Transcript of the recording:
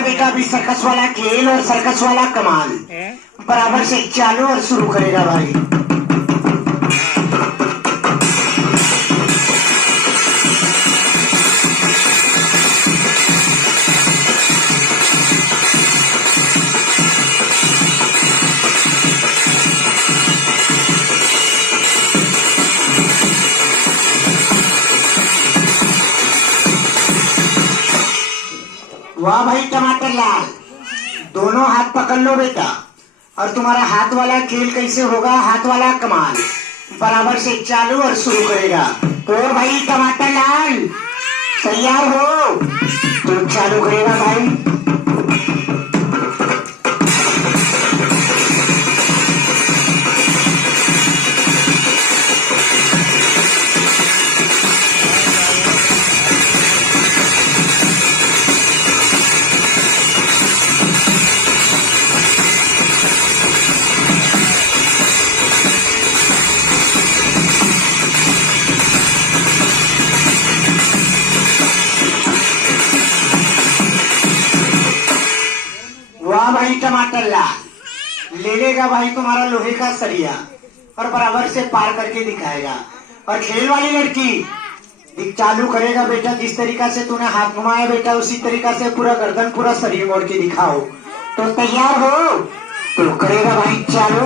है बेटा अभी सर्कस वाला खेल और सर्कस वाला कमाल बराबर से चालू और शुरू करेगा भाई। वाह भाई टमाटर लाल, दोनों हाथ पकड़ लो बेटा। और तुम्हारा हाथ वाला खेल कैसे होगा? हाथ वाला कमाल बराबर से चालू और शुरू करेगा। तो भाई टमाटर लाल तैयार हो तो चालू करेगा भाई। वाह भाई टमाटर लाल, ले लेगा भाई तुम्हारा लोहे का सरिया और बराबर से पार करके दिखाएगा। और खेल वाली लड़की चालू करेगा बेटा। जिस तरीका से तूने हाथ घुमाया बेटा उसी तरीका से पूरा गर्दन पूरा शरीर मोड़ के दिखाओ। तो तैयार हो तो करेगा भाई चालू।